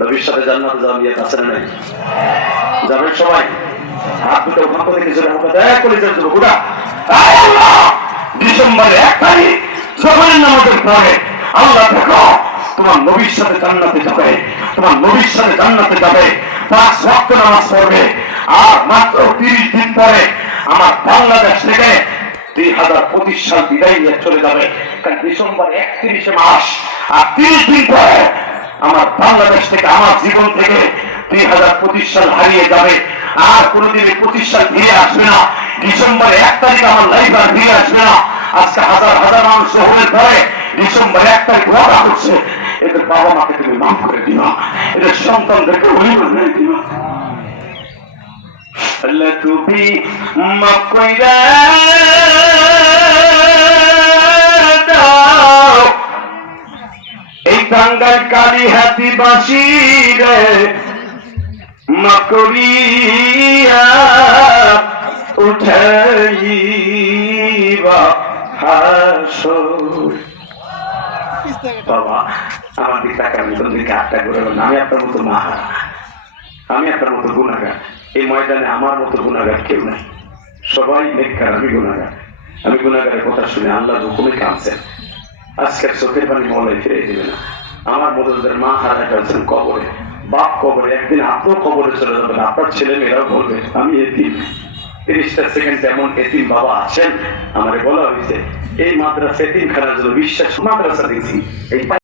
নবীর সাথে জান্নাতে যাওয়া নিয়ে আছে না নাই? যাবেন সবাই? হাত দুটো উঠান করে কিছু কলেজের যুবক ওটা ডিসেম্বরের 1 তারিখ জোহরের নামাজের পরে আল্লাহ দেখো তোমার নবীর সাথে জান্নাতে যাবে, তোমার নবীর সাথে জান্নাতে যাবে, 5 ওয়াক্ত নামাজ পড়বে। আর মাত্র 30 দিন পরে আমার বাংলাদেশ থেকে 2025 সাল বিদায় নিয়ে চলে যাবে। কারণ ডিসেম্বর 31 মাস আর 30 দিন পরে আমার বাংলাদেশ থেকে, আমার জীবন থেকে 2025 সাল হারিয়ে যাবে। আর কোনদিন 25 সাল ফিরে আসবে না। ডিসেম্বর 1 তারিখ আমার লাইফ আর ফিরে আসবে না। আজকে হাজার হাজার মানুষ শহরের পরে ডিসেম্বর 1 তারিখ ওয়াদা করছে, এদের বাবা মাকে তুমি মাফ করে দিবা, এদের সন্তানদেরকে অভিমান দিবা। আল্লাহ তুমি মাফ কইরা দাও এই টাঙ্গাইল কালীহাতি বাসী রে, মাফ করিয়া উঠাইবা হাসর। বাবা আমার দিকে তাকে আমি তোর দিকে হাতটা করে আমি আপনার মতো মা, আমি আপনার মতো গুণাগার। এই ময়দানে আমার মতো গুণাগার কেউ নাই, সবাই নেককার, আমি গুণাগার। আমি গুণাগারের কথা শুনে আল্লাহ হুকুমে কাঁদছেন। আজকের চোখের পানি মলাই ফিরে দিবে না। আমার মতো যাদের মা হারা ফেলছেন কবরে, বাপ কবরে, একদিন আপনিও কবরে চলে যাবেন, আপনার ছেলে মেয়েরাও বলবে আমি এতিম। 30টা সেকেন্ড এমন এতিম বাবা আছেন, আমারে বলা হয়েছে এই মাদ্রাসা এতিমখানার জন্য বিশ্বাস মাদ্রাসা দিয়েছি। এই